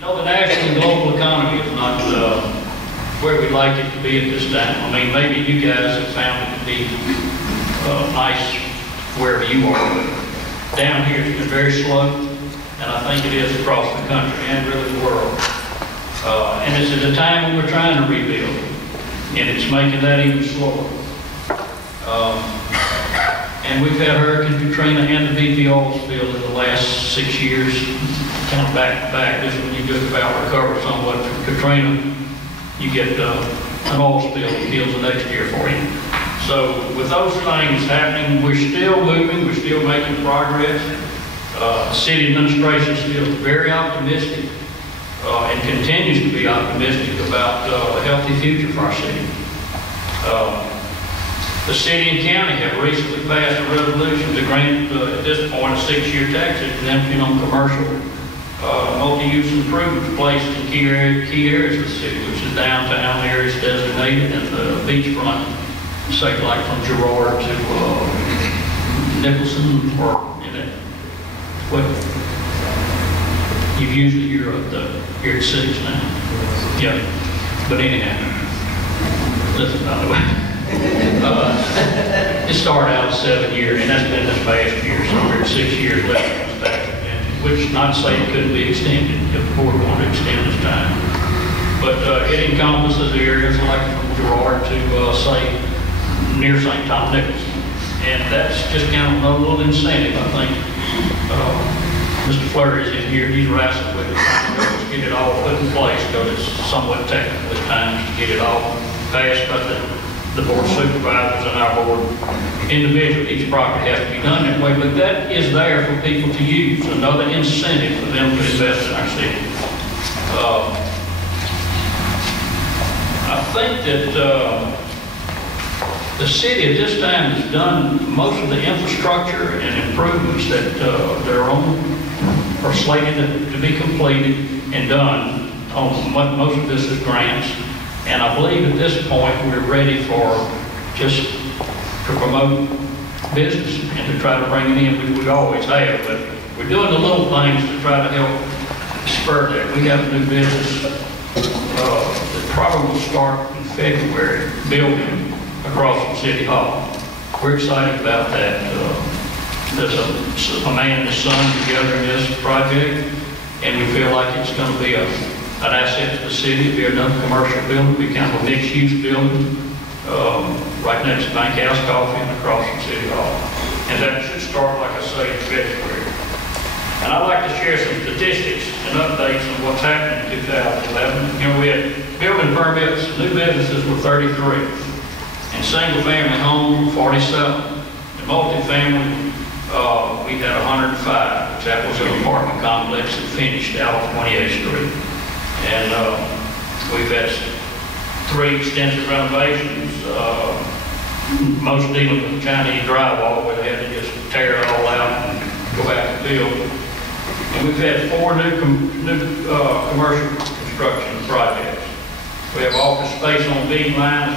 You know, the national and global economy is not where we'd like it to be at this time. I mean, maybe you guys have found it to be nice wherever you are, but down here it's been very slow, and I think it is across the country and really the world. And it's at a time when we're trying to rebuild, and it's making that even slower. And we've had Hurricane Katrina and the BP oil spill in the last 6 years, kind of back to back. This one you just about recover somewhat from Katrina. You get an oil spill that kills the next year for you. So with those things happening, we're still moving, we're still making progress. The city administration is still very optimistic and continues to be optimistic about a healthy future for our city. The city and county have recently passed a resolution to grant, at this point, a 6-year tax exemption on commercial multi-use improvements placed in key areas of the city, which is downtown areas designated and the beachfront, say like from Girard to Nicholson, or what you've usually you're at 6 now. Yeah, but anyhow, listen, by the way. It started out 7 years, and that's been this past year, so we're at 6 years left on the statute, which not to say it couldn't be extended if the board wanted to extend this time. But it encompasses areas like from Girard to say near St. Tom Nicholson, and that's just kind of a little incentive, I think. Mr. Fleury's in here, he's wrestling with it, trying to get it all put in place, because it's somewhat technical at times to get it all passed, but the board of supervisors and our board individually, each property has to be done that way, but that is there for people to use, another incentive for them to invest in our city. I think that the city at this time has done most of the infrastructure and improvements that are slated to be completed and done. Most of this is grants. And I believe at this point we're ready for just to promote business and to try to bring it in, which we always have. But we're doing the little things to try to help spur that. We have a new business that probably will start in February, building across from City Hall. We're excited about that. There's a man and his son together in this project, and we feel like it's going to be an asset to the city. It'll be another commercial building, be kind of a mixed-use building, right next to Bank House Coffee and across from City Hall. And that should start, like I say, in February. And I'd like to share some statistics and updates on what's happened in 2011. You know, we had building permits, new businesses were 33, and single-family homes were 47, and multifamily we had 105, which that was an apartment complex that finished out on 28th Street. And we've had 3 extensive renovations, most dealing with Chinese drywall, where they had to just tear it all out and go back and build. And we've had 4 new commercial construction projects. We have office space on Beat Line, a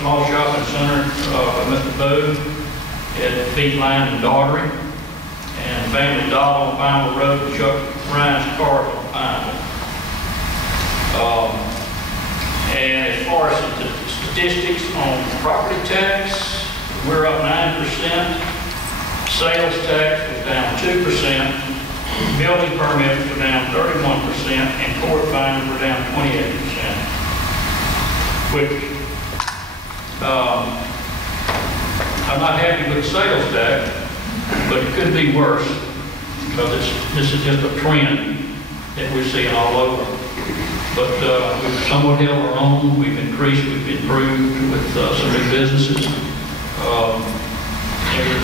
small shopping center by Mr. Booth at Beat Line and Daughtry, and Family Dollar on Pineville Road with Chuck Ryan's Cars on Pineville. And as far as the statistics on property tax, we're up 9%. Sales tax was down 2%. Building permits were down 31%, and court fines were down 28%. Which I'm not happy with the sales tax, but it could be worse, because this is just a trend that we're seeing all over. But we've somewhat held our own. We've improved with some new businesses. And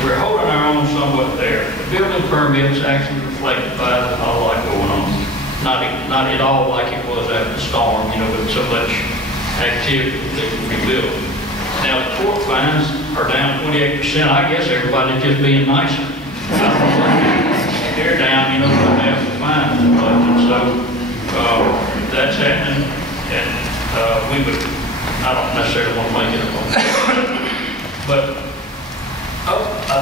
we're holding our own somewhat there. The building permits actually reflect the fact that not a lot going on. Not at all like it was after the storm, you know, with so much activity that we built. Now the court fines are down 28%. I guess everybody's just being nicer. They're down, you know, from half the fines and budget. So that's happening, and I don't necessarily want to make it up, but I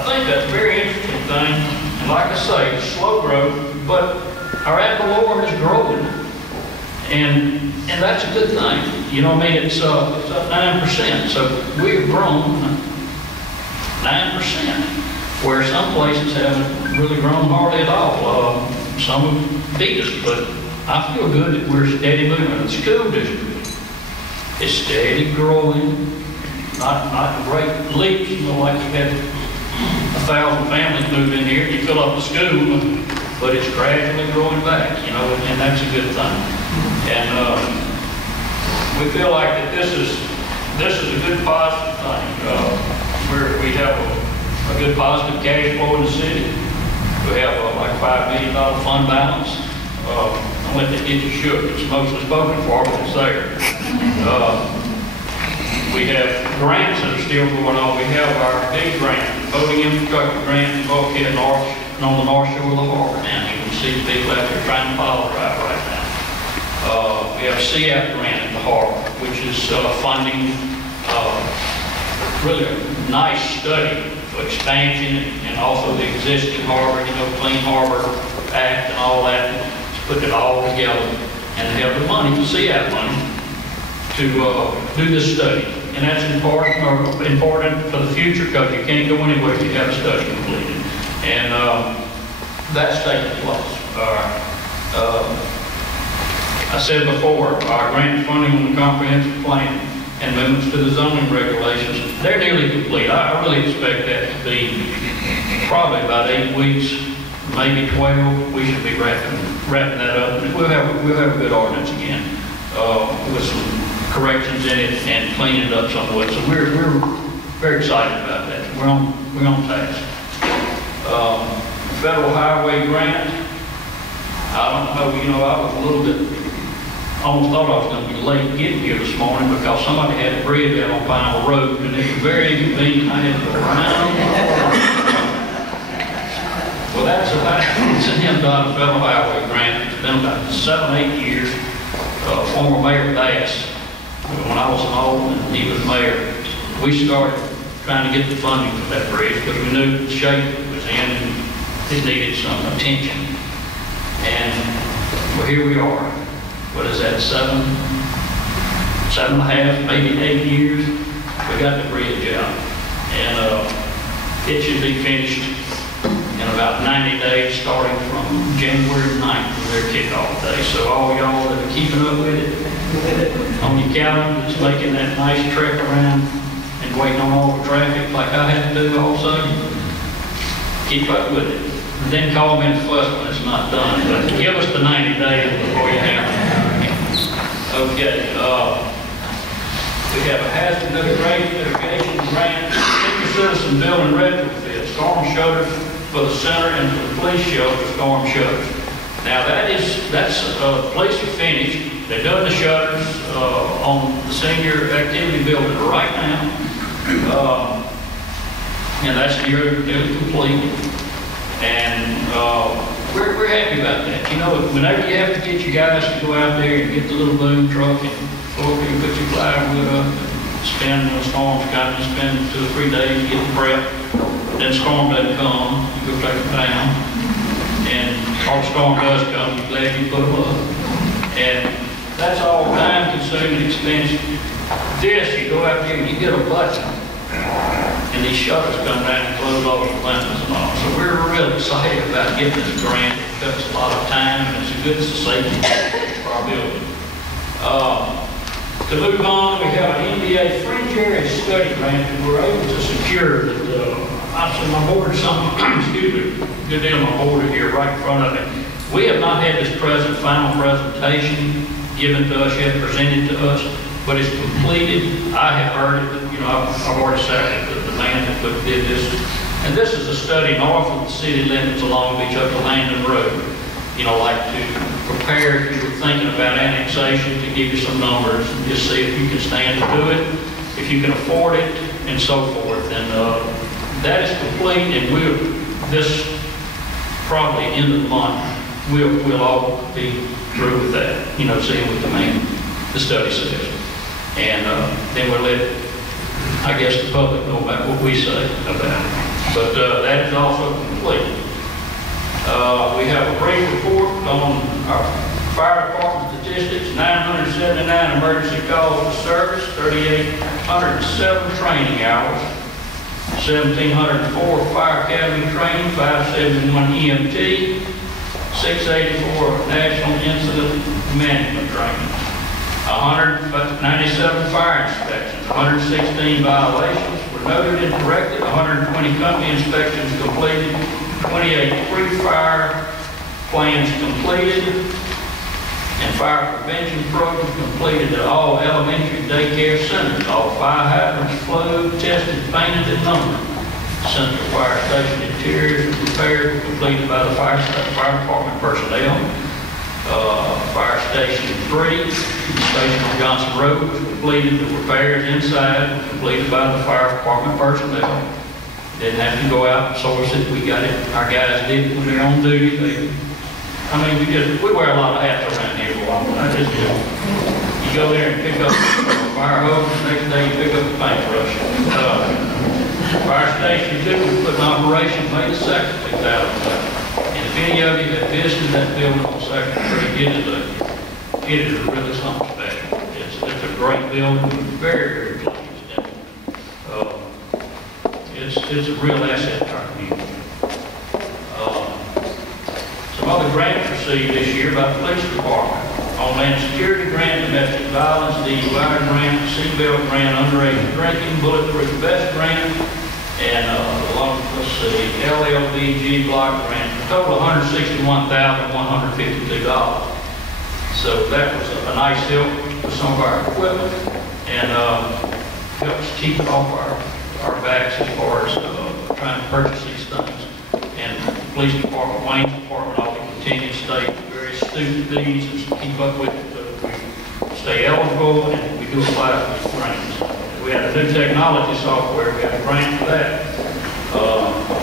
think that's a very interesting thing. And like I say, it's slow growth, but our ad valorem is growing. And that's a good thing. You know what I mean? It's up 9%. So we've grown 9%, where some places haven't really grown hardly at all. Some have beat us, but I feel good that we're steady moving. The school district is steady growing, not great leaps, you know, like you had 1,000 families move in here, and you fill up the school, but it's gradually growing back, you know, and that's a good thing. And we feel like that this is a good positive thing. We have a good positive cash flow in the city. We have like $5 million fund balance. Don't let that get you shook. It's mostly spoken for, but it's there. We have grants that are still going on. We have our big grant, voting infrastructure grant, bulkhead north, on the north shore of the harbor. Now you can see the people out there trying to follow right now. We have CAP grant at the harbor, which is funding really a nice study for expansion and also the existing harbor, you know, Clean Harbor Act and all that. Put it all together and have the money, the CAP money, to do this study. And that's important for the future, because you can't go anywhere if you have a study completed. And that's taking place. I said before, our grant funding on the comprehensive plan and movements to the zoning regulations, they're nearly complete. I really expect that to be probably about 8 weeks, maybe 12. We should be wrapping that up. And we'll have a good ordinance again with some corrections in it and cleaning it up somewhat. So we're very excited about that. We're on task. Federal highway grant. I don't know. You know, I was a little bit. Almost thought I was going to be late getting here this morning because somebody had a bridge out on Pineville Road, and it was very inconvenient. I had to go around. Well, it's an MDOT federal highway grant. It's been about 7-8 years. Former Mayor Bass, when I was in Alton and he was mayor, we started trying to get the funding for that bridge because we knew the shape it was in and it needed some attention. And well, here we are. What is that, 7.5, maybe 8 years? We got the bridge out. And it should be finished in about 90 days, starting from January 9th, from their kickoff day. So all y'all that are keeping up with it, on your calendar, that's making that nice trek around and waiting on all the traffic like I had to do also, keep up with it. And then call me and fuss when it's not done. But give us the 90 days before you have it. Okay, we have a hazard mitigation grant, senior citizen building retrofit, storm shutters for the center and for the police shelter, storm shutters. Now that's police are finished. They're doing the shutters on the senior activity building right now, and that's nearly complete. And we're happy about that. You know, whenever you have to get your guys to go out there and get the little boom truck and go up here and put your plywood up and spend when the storm's coming, spend 2 or 3 days to get the prep. Then the storm doesn't come, you go take them down. And all the storm does come, you're glad you put them up. And that's all time consuming, expensive. This, you go out there and you get a button. And these shutters come down and close all the windows and all. So we're real excited about getting this grant. It cuts a lot of time and it's a good safety for our building. To move on, we have an NBA fringe area study grant that we're able to secure. Obviously, my board is something, excuse me, good deal of my board here right in front of me. We have not had this final presentation given to us yet, presented to us, but it's completed. I have heard it. You know, I've already said the man that did this. And this is a study north of the city limits of Long Beach up to Landon Road. You know, like to prepare if you were thinking about annexation, to give you some numbers and just see if you can stand to do it, if you can afford it, and so forth. And that is complete, and this probably end of the month, we'll all be through with that, you know, seeing what the study says. And then we'll let, I guess, the public know about what we say about it. But that is also complete. We have a brief report on our Fire department statistics, 979 emergency calls to service, 3,807 training hours, 1,704 fire academy training, 571 EMT, 684 national incident management training, 197 fire inspections, 116 violations were noted and corrected, 120 company inspections completed, 28 pre-fire plans completed, and fire prevention programs completed at all elementary daycare centers. All fire hydrants flowed, tested, painted, and numbered. Central Fire Station interiors and repairs were completed by the fire department personnel. Fire Station 3, station on Johnson Road, was completed. The repairs inside were completed by the fire department personnel. Didn't have to go out and source it. We got it. Our guys did it when they're on duty. We wear a lot of hats around here. I just do. You go there and pick up a fire hose, the next day you pick up a paintbrush. Fire Station 2 was put in operation May the 2nd, 2011. And if any of you have visited that building on 2nd Street, it is really something special. It's a great building, very, very pleased. It's a real asset to our community. Some other grants received this year by the police department. Homeland Security Grant, Domestic Violence, DUI Grant, Seatbelt Grant, Underage Drinking, Bulletproof Vest Grant, and LLBG Block Grant. A total of $161,152. So that was a nice help with some of our equipment and helps keep it off our backs as far as trying to purchase these things. And the police department, Wayne's department, all the continue to stay very astute to these and keep up with it. We stay eligible and we do apply for these grants. We had a new technology software, we had a grant for that.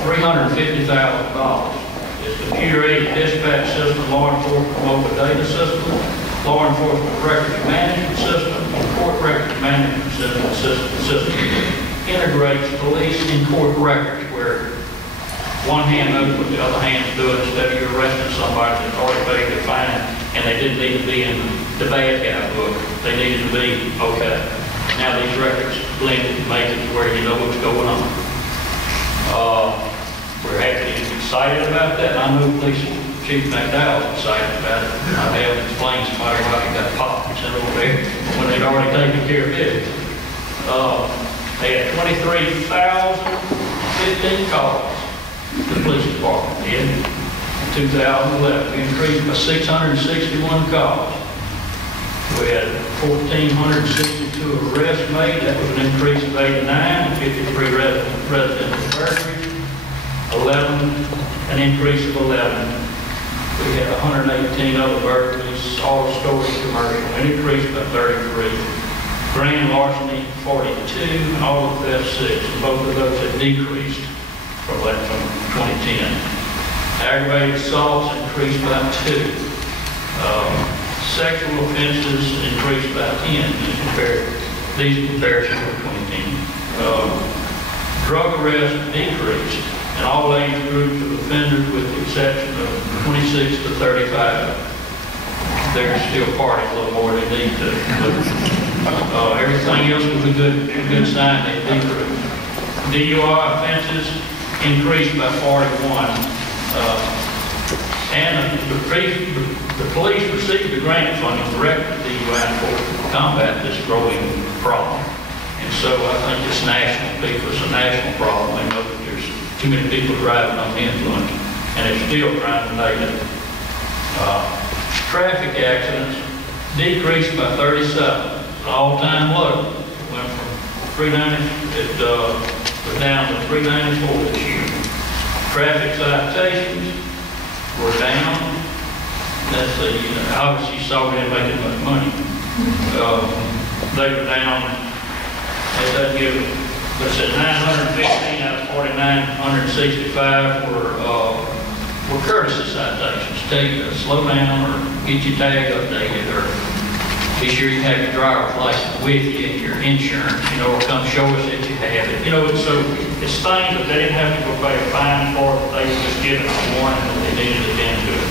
$350,000. It's computer-aided dispatch system, law enforcement mobile data system, law enforcement records management system, and court records management system. Integrates police and court records where one hand knows what the other hand's doing instead of you arresting somebody that's already paid their fine and they didn't need to be in the bad guy book. They needed to be okay. Now these records blend and make it to where you know what's going on. We're happy and excited about that. And I know Police Chief McDowell's excited about it. I've had to explain to somebody why he got popped and sent over there when they'd already taken care of it. They had 23,015 calls to the police department in 2011. We increased by 661 calls. We had 1,462 arrests made. That was an increase of 89, 53 residential burglaries, 11, an increase of 11. We had 118 other burglaries, all storage commercial, an increase by 33. Grand larceny, 42, and all of theft 6. And both of those have decreased from 2010. Aggravated assaults increased by 2. Sexual offenses increased by 10 these comparisons with 2010. Drug arrests decreased in all age groups of offenders with the exception of 26 to 35. They're still partying a little more than they need to. Everything else was a good sign. They decreased. DUI offenses increased by 41. And the police received the grant funding directly to DUI enforcement to combat this growing problem. And so I think it's national. It's a national problem. They know that there's too many people driving on the influence, and they're still trying to make it. Traffic accidents decreased by 37, an all-time low. It went from 390, we're down to 394 this year. Traffic citations were down. That's obviously you saw we didn't make as much money. They were down. They doesn't give it. But it said 915 out of 4,965 were courtesy citations. Tell you to slow down or get your tag updated or be sure you have your driver's license with you and your insurance, or come show us that you have it. It's things that they didn't have to go pay a fine for, but they were just given a warning that they needed to attend to it.